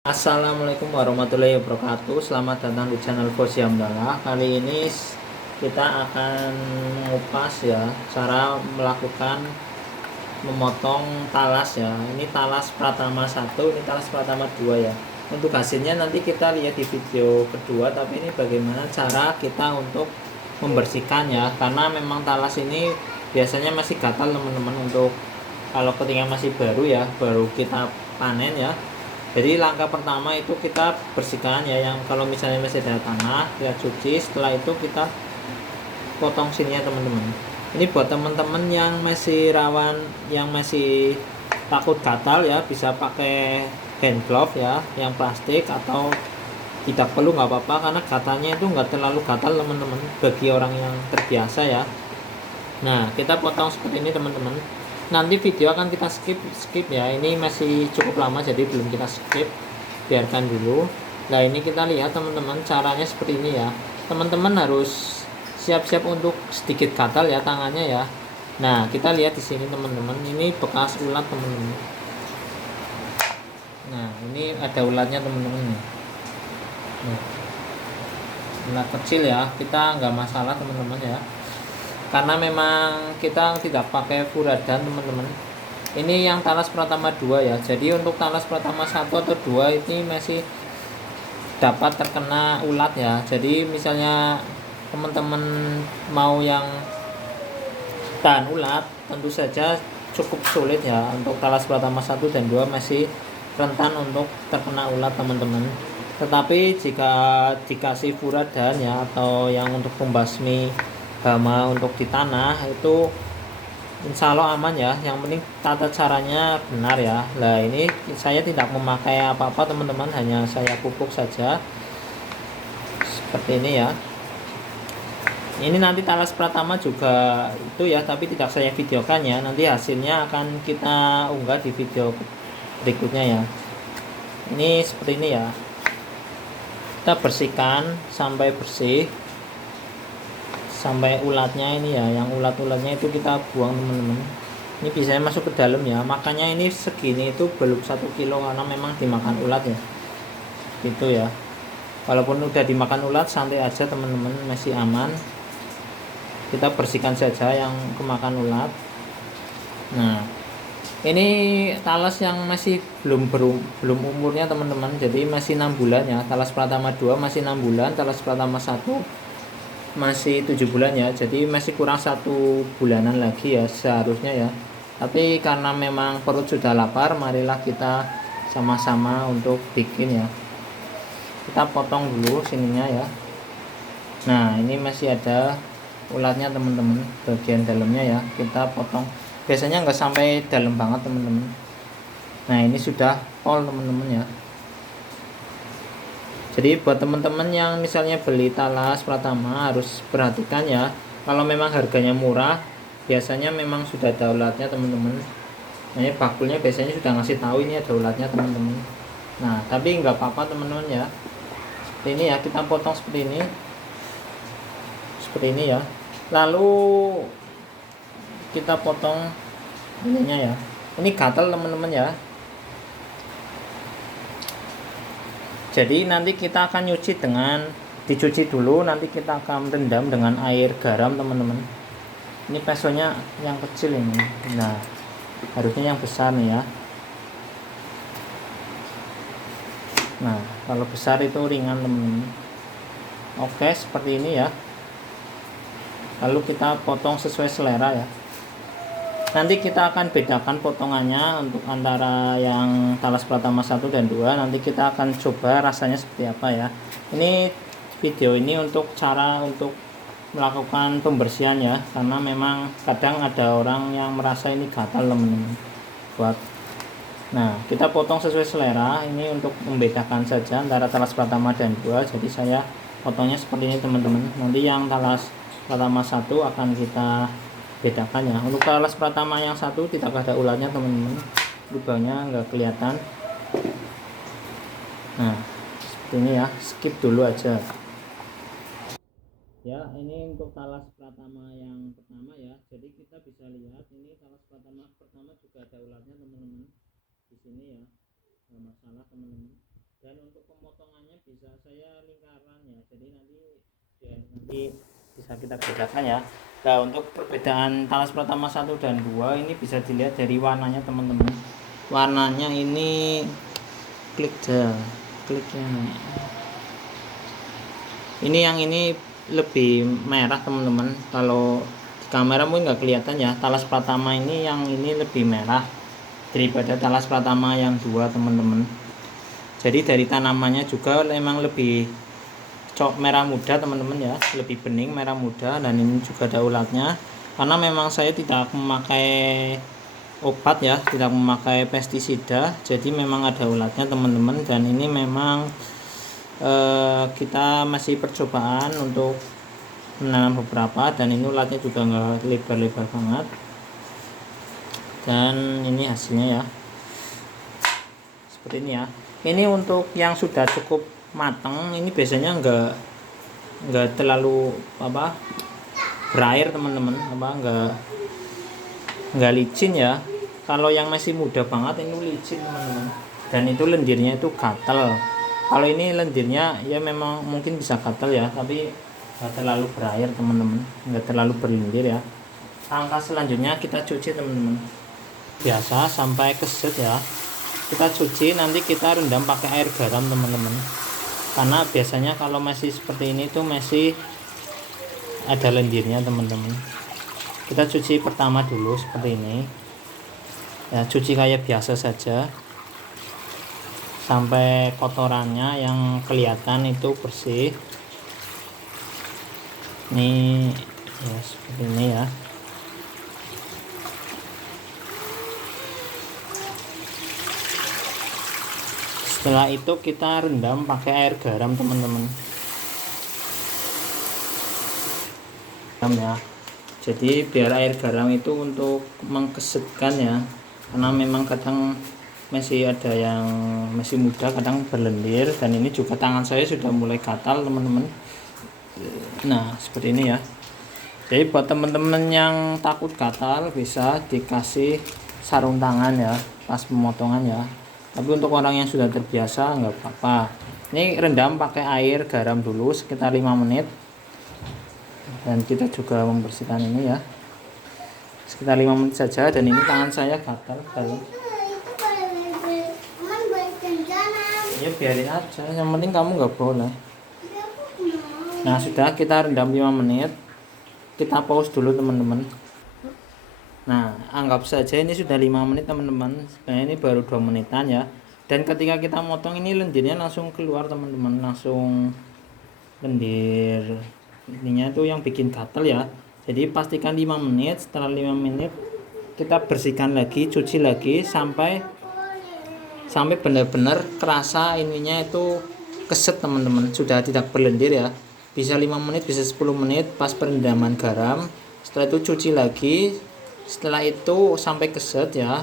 Assalamualaikum warahmatullahi wabarakatuh. Selamat datang di channel Fauzi Hamdalah. Kali ini kita akan mengupas ya cara melakukan memotong talas ya. Ini talas pratama 1, ini talas pratama 2 ya. Untuk hasilnya nanti kita lihat di video kedua, tapi ini bagaimana cara kita untuk membersihkan ya. Karena memang talas ini biasanya masih gatal teman-teman, untuk kalau ketika masih baru ya, baru kita panen ya. Jadi langkah pertama itu kita bersihkan ya, yang kalau misalnya masih ada tanah kita cuci, setelah itu kita potong sini ya teman-teman. Ini buat teman-teman yang masih rawan, yang masih takut gatal ya, bisa pakai hand glove ya, yang plastik, atau tidak perlu nggak apa-apa, karena gatalnya itu nggak terlalu gatal teman-teman, bagi orang yang terbiasa ya. Nah, kita potong seperti ini teman-teman. Nanti video akan kita skip ya. Ini masih cukup lama jadi belum kita skip. Biarkan dulu. Nah, ini kita lihat teman-teman caranya seperti ini ya. Teman-teman harus siap-siap untuk sedikit gatal ya tangannya ya. Nah, kita lihat di sini teman-teman. Ini bekas ulat teman-teman. Nah, ini ada ulatnya teman-teman nih. Nah, ulat kecil ya. Kita nggak masalah teman-teman ya, karena memang kita tidak pakai furadan teman-teman. Ini yang talas pratama 2 ya. Jadi untuk talas pratama 1 atau 2 ini masih dapat terkena ulat ya. Jadi misalnya teman-teman mau yang tahan ulat, tentu saja cukup sulit ya. Untuk talas pratama 1 dan 2 masih rentan untuk terkena ulat teman-teman. Tetapi jika dikasih furadan ya, atau yang untuk pembasmi hama untuk di tanah, itu insya Allah aman ya. Yang penting tata caranya benar ya. Nah, ini saya tidak memakai apa-apa teman-teman, hanya saya pupuk saja seperti ini ya. Ini nanti talas pratama juga itu ya, tapi tidak saya videokan ya. Nanti hasilnya akan kita unggah di video berikutnya ya. Ini seperti ini ya. Kita bersihkan sampai bersih, sampai ulatnya ini ya, yang ulat-ulatnya itu kita buang teman-teman. Ini biasanya masuk ke dalam ya, makanya ini segini itu belum 1 kilo, karena memang dimakan ulat ya, gitu ya. Walaupun udah dimakan ulat santai aja teman-teman, masih aman. Kita bersihkan saja yang kemakan ulat. Nah, ini talas yang masih belum umurnya teman-teman, jadi masih 6 bulan ya. Talas pratama 2 masih 6 bulan, talas pratama 1 masih 7 bulan ya. Jadi masih kurang 1 bulanan lagi ya seharusnya ya. Tapi karena memang perut sudah lapar, marilah kita sama-sama untuk bikin ya. Kita potong dulu sininya ya. Nah, ini masih ada ulatnya teman-teman, bagian dalamnya ya, kita potong. Biasanya nggak sampai dalam banget teman-teman. Nah, ini sudah pol teman-teman ya. Jadi buat teman-teman yang misalnya beli talas pratama harus perhatikan ya. Kalau memang harganya murah, biasanya memang sudah ada ulatnya teman-teman. Nah, ini bakulnya biasanya sudah ngasih tahu ini ada ulatnya teman-teman. Nah, tapi nggak apa-apa teman-teman ya. Ini ya, kita potong seperti ini. Seperti ini ya. Lalu kita potong ininya ya. Ini gatal teman-teman ya. Jadi nanti kita akan nyuci dengan dicuci dulu, nanti kita akan rendam dengan air garam teman-teman. Ini pesonya yang kecil ini. Nah, harusnya yang besar nih ya. Nah, kalau besar itu ringan teman-teman. Oke, seperti ini ya. Lalu kita potong sesuai selera ya. Nanti kita akan bedakan potongannya untuk antara yang talas pratama 1 dan 2. Nanti kita akan coba rasanya seperti apa ya. Ini video ini untuk cara untuk melakukan pembersihan ya, karena memang kadang ada orang yang merasa ini gatal teman-teman. Nah, kita potong sesuai selera. Ini untuk membedakan saja antara talas pratama dan 2. Jadi saya potongnya seperti ini teman-teman. Nanti yang talas pratama 1 akan kita bedakan ya. Untuk talas pratama yang 1 tidak ada ulatnya teman-teman, lubangnya nggak kelihatan. Nah, seperti ini ya, skip dulu aja ya. Ini untuk talas pratama yang pertama ya. Jadi kita bisa lihat ini talas pratama pertama juga ada ulatnya teman-teman di sini ya, nggak masalah teman-teman. Dan untuk pemotongannya bisa saya lingkaran ya, jadi nanti bisa kita bedakan ya. Nah, untuk perbedaan talas pertama 1 dan 2 ini bisa dilihat dari warnanya teman-teman. Warnanya ini kliknya ini yang ini lebih merah teman-teman. Kalau di kamera mungkin nggak kelihatan ya, talas pertama ini yang ini lebih merah daripada talas pertama yang 2 teman-teman. Jadi dari tanamannya juga memang lebih merah muda teman-teman ya, lebih bening merah muda. Dan ini juga ada ulatnya, karena memang saya tidak memakai obat ya, tidak memakai pestisida, jadi memang ada ulatnya teman-teman. Dan ini memang kita masih percobaan untuk menanam beberapa, dan ini ulatnya juga nggak lebar-lebar banget. Dan ini hasilnya ya, seperti ini ya. Ini untuk yang sudah cukup matang, ini biasanya nggak terlalu berair teman-teman, nggak licin ya. Kalau yang masih muda banget ini licin teman-teman, dan itu lendirnya itu gatal. Kalau ini lendirnya ya memang mungkin bisa gatal ya, tapi nggak terlalu berair teman-teman, nggak terlalu berlendir ya. Langkah selanjutnya kita cuci teman-teman, biasa sampai keset ya. Kita cuci, nanti kita rendam pakai air garam teman-teman, karena biasanya kalau masih seperti ini tuh masih ada lendirnya teman-teman. Kita cuci pertama dulu seperti ini ya, cuci kayak biasa saja sampai kotorannya yang kelihatan itu bersih. Ini ya seperti ini ya. Setelah itu kita rendam pakai air garam teman-teman ya. Jadi biar air garam itu untuk mengkesetkan ya, karena memang kadang masih ada yang masih muda, kadang berlendir. Dan ini juga tangan saya sudah mulai gatal teman-teman. Nah seperti ini ya. Jadi buat teman-teman yang takut gatal bisa dikasih sarung tangan ya pas pemotongan ya. Tapi untuk orang yang sudah terbiasa nggak apa-apa. Ini rendam pakai air garam dulu sekitar 5 menit. Dan kita juga membersihkan ini ya, sekitar 5 menit saja. Dan ini tangan saya gatal sekali. Ya biarin aja, yang penting kamu nggak boleh. Nah sudah, kita rendam 5 menit. Kita pause dulu teman-teman. Nah anggap saja ini sudah 5 menit teman-teman. Sebenarnya ini baru 2 menitan ya. Dan ketika kita motong ini lendirnya langsung keluar teman-teman, langsung lendir ininya itu yang bikin gatal ya. Jadi pastikan 5 menit. Setelah 5 menit kita bersihkan lagi, cuci lagi sampai benar-benar kerasa ininya itu keset teman-teman, sudah tidak berlendir ya. Bisa 5 menit, bisa 10 menit pas perendaman garam. Setelah itu cuci lagi. Setelah itu sampai keset ya,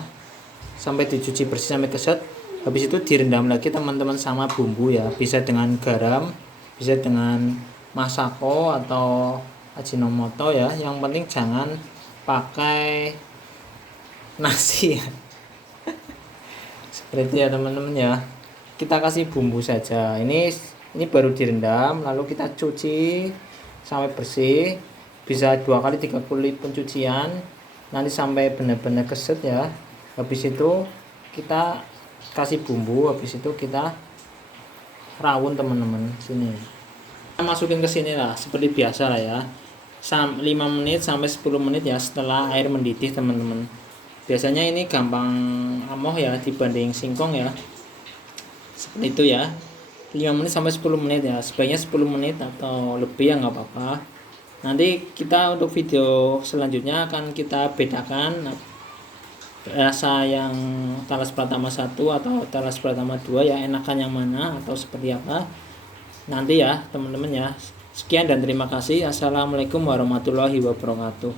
sampai dicuci bersih sampai keset. Habis itu direndam lagi teman-teman sama bumbu ya, bisa dengan garam, bisa dengan masako atau ajinomoto ya. Yang penting jangan pakai nasi ya. Seperti ya teman-teman ya. Kita kasih bumbu saja. Ini baru direndam, lalu kita cuci sampai bersih. Bisa 2 kali 3 kali pencucian, nanti sampai benar-benar keset ya. Habis itu kita kasih bumbu, habis itu kita rawun teman-teman. Sini masukin ke sini lah seperti biasa lah ya, 5 menit sampai 10 menit ya setelah air mendidih teman-teman. Biasanya ini gampang amoh ya dibanding singkong ya, seperti itu ya. 5 menit sampai 10 menit ya, sebaiknya 10 menit atau lebih ya nggak apa-apa. Nanti kita untuk video selanjutnya akan kita bedakan rasa yang talas pertama 1 atau talas pertama 2 ya, enakan yang mana atau seperti apa nanti ya teman-teman ya. Sekian dan terima kasih. Assalamualaikum warahmatullahi wabarakatuh.